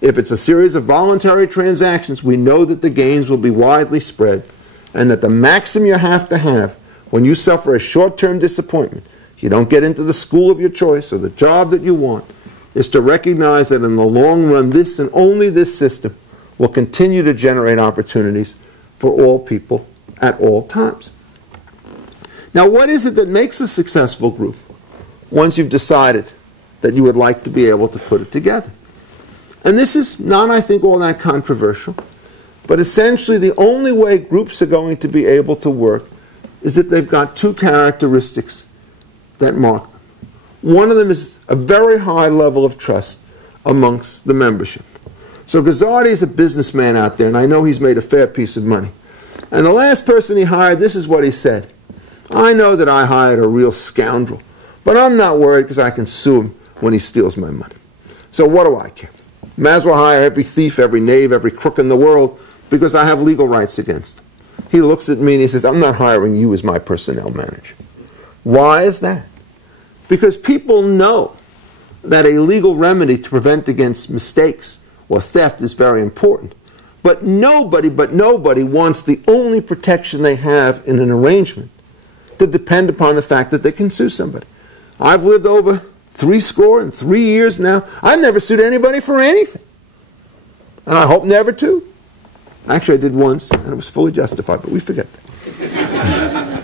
If it's a series of voluntary transactions, we know that the gains will be widely spread, and that the maxim you have to have when you suffer a short-term disappointment, you don't get into the school of your choice or the job that you want, is to recognize that in the long run, this and only this system will continue to generate opportunities for all people at all times. Now, what is it that makes a successful group once you've decided that you would like to be able to put it together? And this is not, I think, all that controversial, but essentially the only way groups are going to be able to work is if they've got two characteristics that mark them. One of them is a very high level of trust amongst the membership. So Gazzardi is a businessman out there, and I know he's made a fair piece of money. And the last person he hired, this is what he said: "I know that I hired a real scoundrel, but I'm not worried because I can sue him when he steals my money. So what do I care? Might as well hire every thief, every knave, every crook in the world because I have legal rights against them." He looks at me and he says, "I'm not hiring you as my personnel manager." Why is that? Because people know that a legal remedy to prevent against mistakes or theft is very important. But nobody wants the only protection they have in an arrangement to depend upon the fact that they can sue somebody. I've lived over 303 years now. I've never sued anybody for anything. And I hope never to. Actually, I did once, and it was fully justified, but we forget that.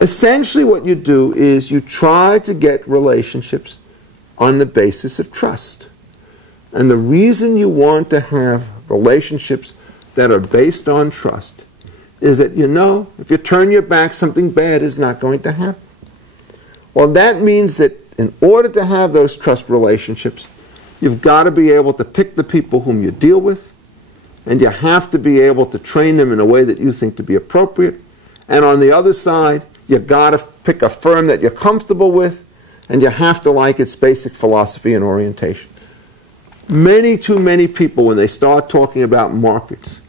Essentially, what you do is you try to get relationships on the basis of trust. And the reason you want to have relationships that are based on trust is that you know if you turn your back, something bad is not going to happen. Well, that means that in order to have those trust relationships, you've got to be able to pick the people whom you deal with, and you have to be able to train them in a way that you think to be appropriate. And on the other side, you've got to pick a firm that you're comfortable with, and you have to like its basic philosophy and orientation. Too many people, when they start talking about markets,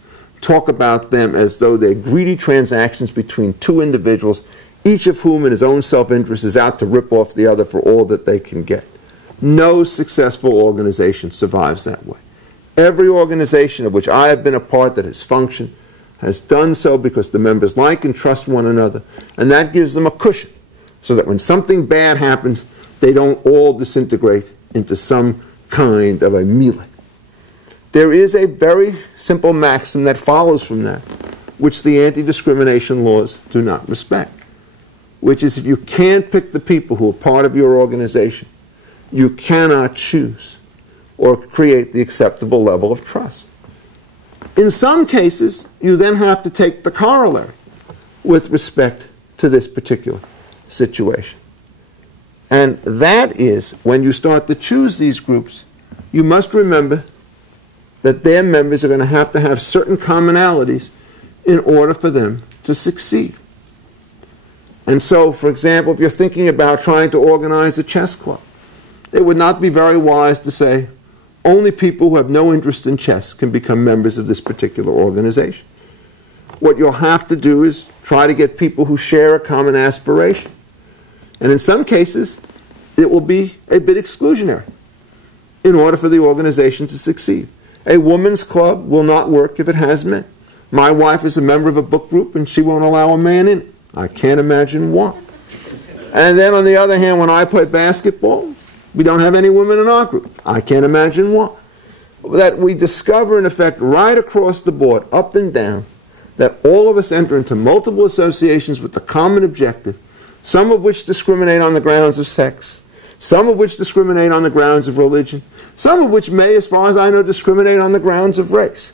talk about them as though they're greedy transactions between two individuals, each of whom in his own self-interest is out to rip off the other for all that they can get. No successful organization survives that way. Every organization of which I have been a part that has functioned has done so because the members like and trust one another, and that gives them a cushion so that when something bad happens, they don't all disintegrate into some kind of a melee. There is a very simple maxim that follows from that, which the anti-discrimination laws do not respect, which is if you can't pick the people who are part of your organization, you cannot choose or create the acceptable level of trust. In some cases, you then have to take the corollary with respect to this particular situation. And that is, when you start to choose these groups, you must remember that their members are going to have certain commonalities in order for them to succeed. And so, for example, if you're thinking about trying to organize a chess club, it would not be very wise to say, only people who have no interest in chess can become members of this particular organization. What you'll have to do is try to get people who share a common aspiration. And in some cases, it will be a bit exclusionary in order for the organization to succeed. A woman's club will not work if it has men. My wife is a member of a book group and she won't allow a man in it. I can't imagine why. And then on the other hand, when I play basketball, we don't have any women in our group. I can't imagine why. That we discover, in effect, right across the board, up and down, that all of us enter into multiple associations with the common objective, some of which discriminate on the grounds of sex, some of which discriminate on the grounds of religion, some of which may, as far as I know, discriminate on the grounds of race.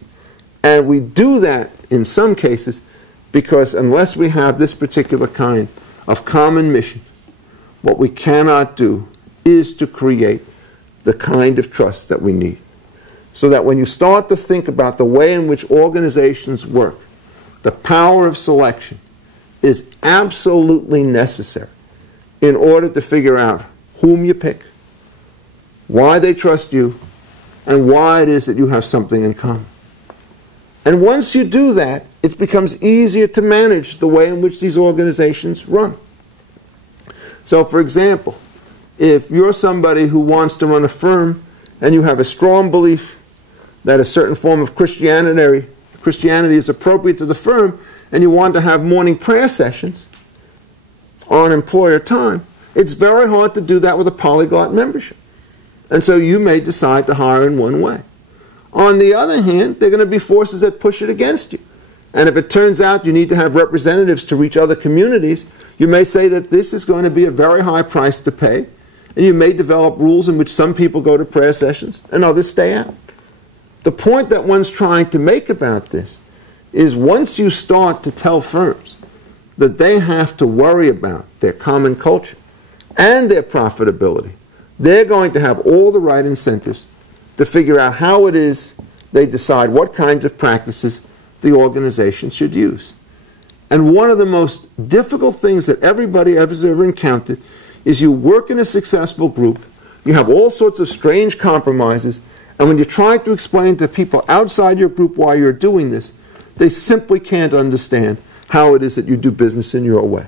And we do that, in some cases, because unless we have this particular kind of common mission, what we cannot do is to create the kind of trust that we need. So that when you start to think about the way in which organizations work, the power of selection is absolutely necessary in order to figure out whom you pick, why they trust you, and why it is that you have something in common. And once you do that, it becomes easier to manage the way in which these organizations run. So, for example, if you're somebody who wants to run a firm and you have a strong belief that a certain form of Christianity is appropriate to the firm, and you want to have morning prayer sessions on employer time, it's very hard to do that with a polyglot membership. And so you may decide to hire in one way. On the other hand, there are going to be forces that push it against you. And if it turns out you need to have representatives to reach other communities, you may say that this is going to be a very high price to pay, and you may develop rules in which some people go to prayer sessions and others stay out. The point that one's trying to make about this is once you start to tell firms that they have to worry about their common culture and their profitability, they're going to have all the right incentives to figure out how it is they decide what kinds of practices the organization should use. And one of the most difficult things that everybody has ever encountered is you work in a successful group, you have all sorts of strange compromises, and when you try to explain to people outside your group why you're doing this, they simply can't understand how it is that you do business in your way.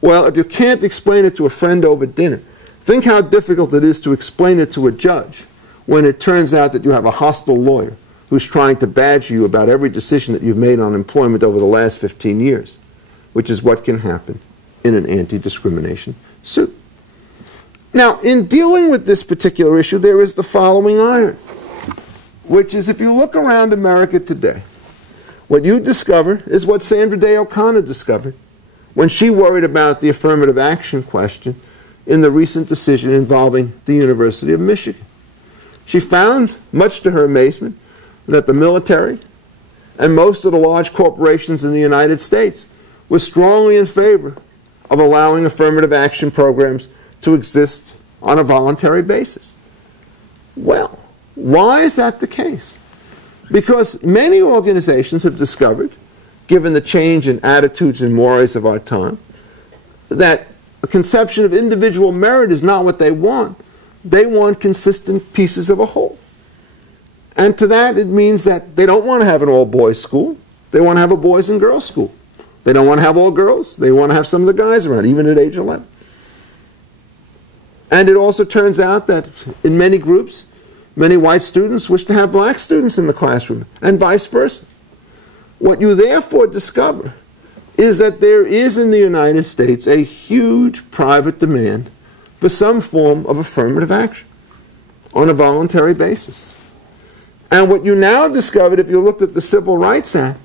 Well, if you can't explain it to a friend over dinner, think how difficult it is to explain it to a judge when it turns out that you have a hostile lawyer who's trying to badger you about every decision that you've made on employment over the last 15 years, which is what can happen in an anti-discrimination suit. Now, in dealing with this particular issue, there is the following iron, which is if you look around America today, what you discover is what Sandra Day O'Connor discovered when she worried about the affirmative action question in the recent decision involving the University of Michigan. She found, much to her amazement, that the military and most of the large corporations in the United States were strongly in favor of allowing affirmative action programs to exist on a voluntary basis. Well, why is that the case? Because many organizations have discovered, given the change in attitudes and mores of our time, that a conception of individual merit is not what they want. They want consistent pieces of a whole. And to that, it means that they don't want to have an all-boys school. They want to have a boys and girls school. They don't want to have all girls. They want to have some of the guys around, even at age 11. And it also turns out that in many groups, many white students wish to have black students in the classroom, and vice versa. What you therefore discover is that there is in the United States a huge private demand for some form of affirmative action on a voluntary basis. And what you now discovered, if you looked at the Civil Rights Act,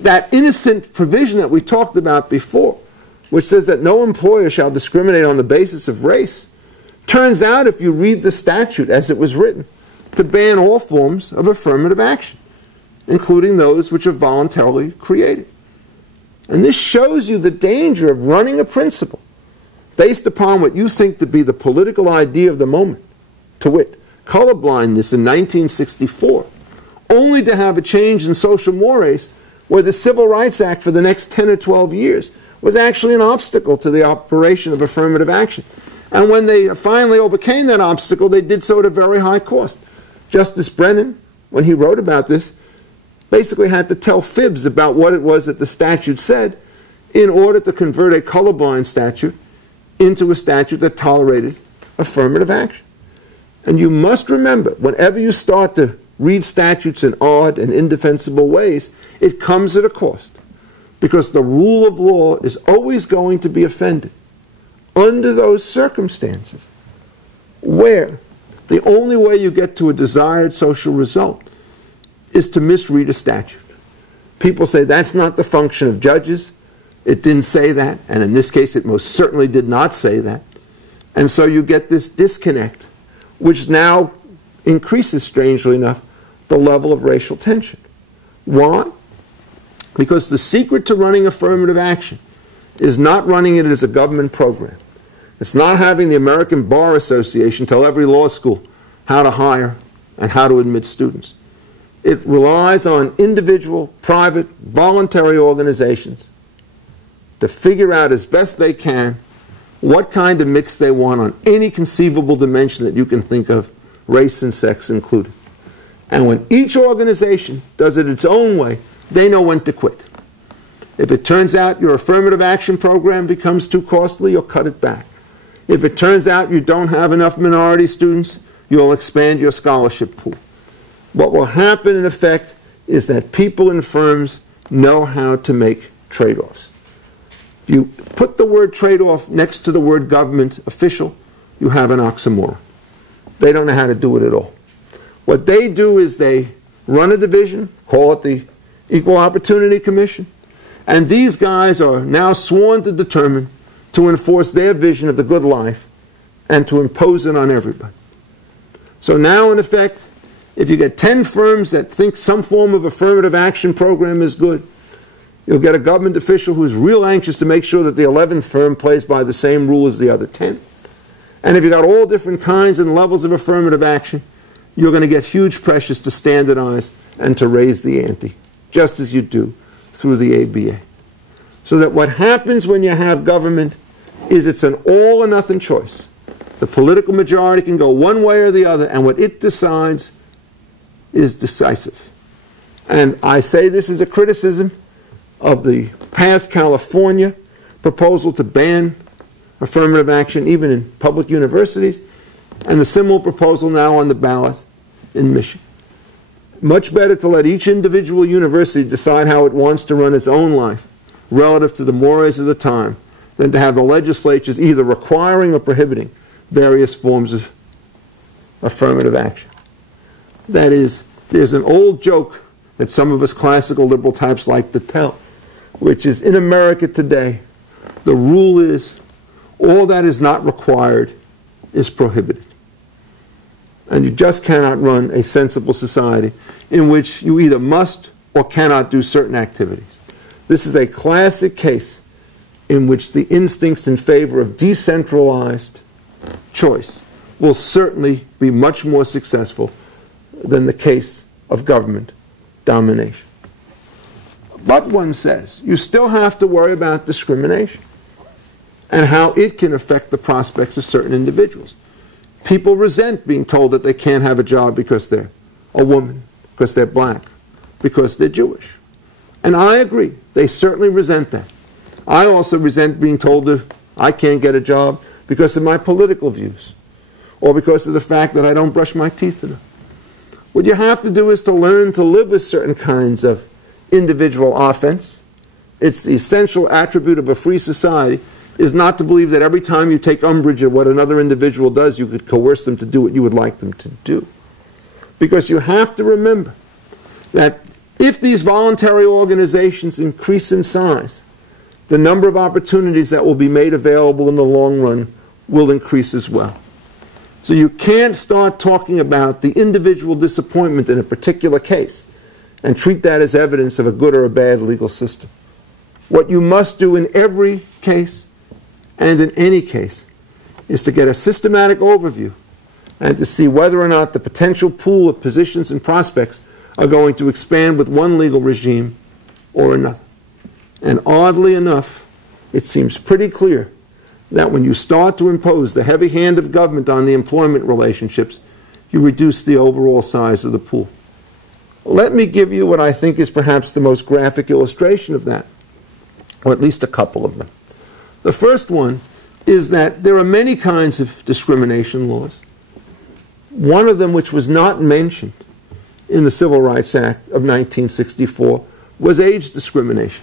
that innocent provision that we talked about before, which says that no employer shall discriminate on the basis of race, turns out, if you read the statute as it was written, to ban all forms of affirmative action, including those which are voluntarily created. And this shows you the danger of running a principle based upon what you think to be the political idea of the moment, to wit, colorblindness in 1964, only to have a change in social mores where the Civil Rights Act for the next 10 or 12 years was actually an obstacle to the operation of affirmative action. And when they finally overcame that obstacle, they did so at a very high cost. Justice Brennan, when he wrote about this, basically had to tell fibs about what it was that the statute said in order to convert a colorblind statute into a statute that tolerated affirmative action. And you must remember, whenever you start to read statutes in odd and indefensible ways, it comes at a cost, because the rule of law is always going to be offended under those circumstances where the only way you get to a desired social result is to misread a statute. People say that's not the function of judges. It didn't say that, and in this case it most certainly did not say that. And so you get this disconnect, which now increases, strangely enough, the level of racial tension. Why? Because the secret to running affirmative action is not running it as a government program. It's not having the American Bar Association tell every law school how to hire and how to admit students. It relies on individual, private, voluntary organizations to figure out as best they can what kind of mix they want on any conceivable dimension that you can think of, race and sex included. And when each organization does it its own way, they know when to quit. If it turns out your affirmative action program becomes too costly, you'll cut it back. If it turns out you don't have enough minority students, you'll expand your scholarship pool. What will happen in effect is that people in firms know how to make trade-offs. If you put the word trade-off next to the word government official, you have an oxymoron. They don't know how to do it at all. What they do is they run a division, call it the Equal Opportunity Commission, and these guys are now sworn to determine to enforce their vision of the good life and to impose it on everybody. So now, in effect, if you get 10 firms that think some form of affirmative action program is good, you'll get a government official who's real anxious to make sure that the 11th firm plays by the same rule as the other 10. And if you've got all different kinds and levels of affirmative action, you're going to get huge pressures to standardize and to raise the ante, just as you do through the ABA. So that what happens when you have government is it's an all or nothing choice. The political majority can go one way or the other, and what it decides is decisive. And I say this is a criticism of the past California proposal to ban affirmative action even in public universities, and the similar proposal now on the ballot in Michigan. Much better to let each individual university decide how it wants to run its own life relative to the mores of the time than to have the legislatures either requiring or prohibiting various forms of affirmative action. That is, there's an old joke that some of us classical liberal types like to tell, which is in America today, the rule is all that is not required is prohibited. And you just cannot run a sensible society in which you either must or cannot do certain activities. This is a classic case in which the instincts in favor of decentralized choice will certainly be much more successful than the case of government domination. But one says, you still have to worry about discrimination and how it can affect the prospects of certain individuals. People resent being told that they can't have a job because they're a woman, because they're black, because they're Jewish. And I agree, they certainly resent that. I also resent being told that I can't get a job because of my political views or because of the fact that I don't brush my teeth enough. What you have to do is to learn to live with certain kinds of individual offense. It's the essential attribute of a free society is not to believe that every time you take umbrage at what another individual does, you could coerce them to do what you would like them to do. Because you have to remember that if these voluntary organizations increase in size, the number of opportunities that will be made available in the long run will increase as well. So you can't start talking about the individual disappointment in a particular case and treat that as evidence of a good or a bad legal system. What you must do in every case and in any case is to get a systematic overview and to see whether or not the potential pool of positions and prospects are going to expand with one legal regime or another. And oddly enough, it seems pretty clear that when you start to impose the heavy hand of government on the employment relationships, you reduce the overall size of the pool. Let me give you what I think is perhaps the most graphic illustration of that, or at least a couple of them. The first one is that there are many kinds of discrimination laws. One of them, which was not mentioned in the Civil Rights Act of 1964, was age discrimination.